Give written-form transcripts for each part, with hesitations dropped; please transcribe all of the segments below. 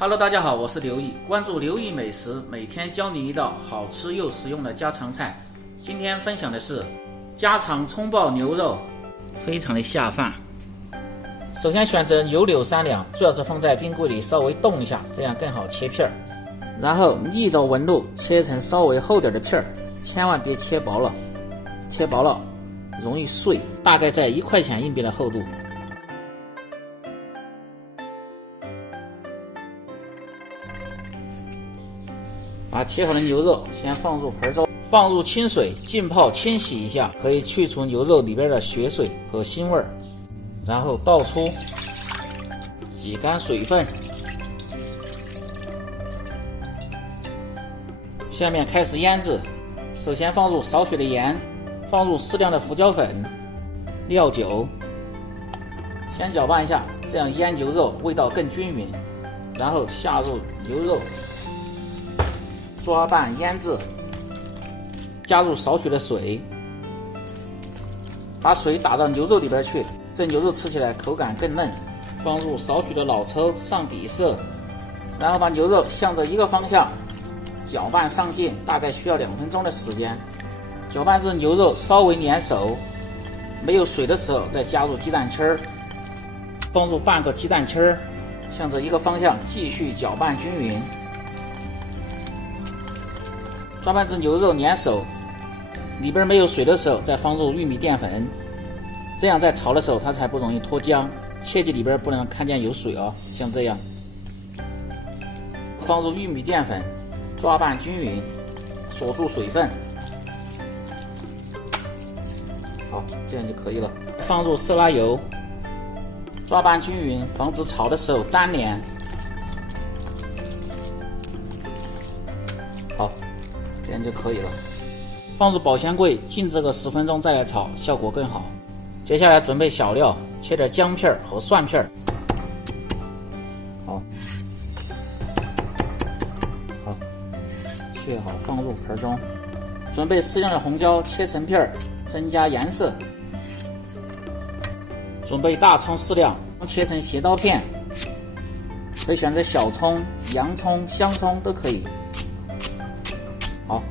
Hello， 大家好，我是刘毅，关注刘毅美食，每天教你一道好吃又实用的家常菜。今天分享的是家常葱爆牛肉，非常的下饭。首先选择牛柳3两，最好是放在冰柜里稍微冻一下，这样更好切片儿。然后逆着纹路切成稍微厚点的片儿，千万别切薄了，切薄了容易碎，大概在1块钱硬币的厚度。把切好的牛肉先放入盆中，放入清水浸泡清洗一下，可以去除牛肉里边的血水和腥味。然后倒出，挤干水分。下面开始腌制，首先放入少许的盐，放入适量的胡椒粉、料酒，先搅拌一下，这样腌牛肉味道更均匀。然后下入牛肉，抓拌腌制，加入少许的水，把水打到牛肉里边去，这牛肉吃起来口感更嫩。放入少许的老抽上底色，然后把牛肉向着一个方向搅拌上劲，大概需要2分钟的时间。搅拌至牛肉稍微粘熟，没有水的时候再加入鸡蛋清儿，放入半个鸡蛋清儿，向着一个方向继续搅拌均匀。抓拌至牛肉粘熟，里边没有水的时候再放入玉米淀粉，这样在炒的时候它才不容易脱浆，切记里边不能看见有水哦，像这样。放入玉米淀粉，抓拌均匀，锁住水分。好，这样就可以了。放入色拉油，抓拌均匀，防止炒的时候粘连。好，这样就可以了。放入保鲜柜静置个10分钟再来炒，效果更好。接下来准备小料，切点姜片和蒜片。好，切好放入盆中。准备适量的红椒，切成片，增加颜色。准备大葱适量，切成斜刀片，可以选择小葱、洋葱、香葱都可以。好，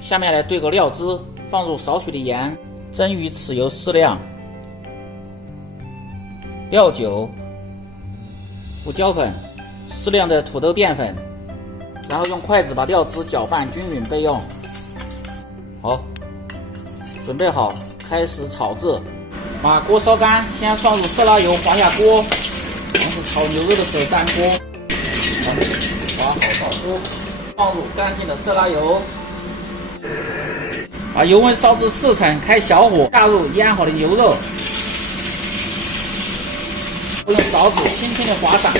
下面来兑个料汁，放入少许的盐，蒸鱼豉油适量，料酒、胡椒粉、适量的土豆淀粉，然后用筷子把料汁搅拌均匀备用。好，准备好，开始炒制。把锅烧干，先放入色拉油，滑下锅，防止炒牛肉的时候粘锅。滑好倒出，放入干净的色拉油，把油温烧至4成，开小火，下入腌好的牛肉，用勺子轻轻的划散，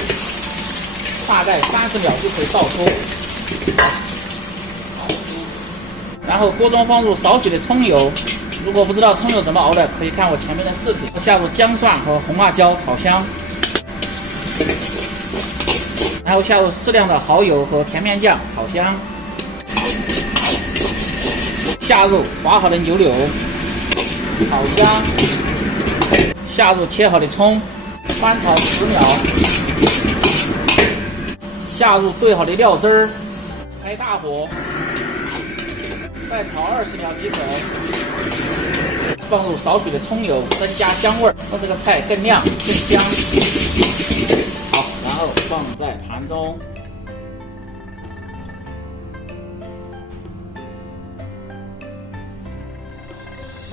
大概30秒就可以倒出。然后锅中放入少许的葱油，如果不知道葱油怎么熬的，可以看我前面的视频。下入姜蒜和红辣椒炒香，然后下入适量的蚝油和甜面酱炒香，下入划好的牛柳炒香，下入切好的葱，翻炒10秒，下入兑好的料汁儿，开大火，再炒20秒即可。放入少许的葱油，增加香味，让这个菜更亮更香。好，然后放在盘中。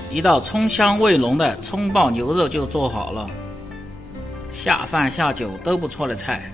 一道葱香味浓的葱爆牛肉就做好了，下饭下酒都不错的菜。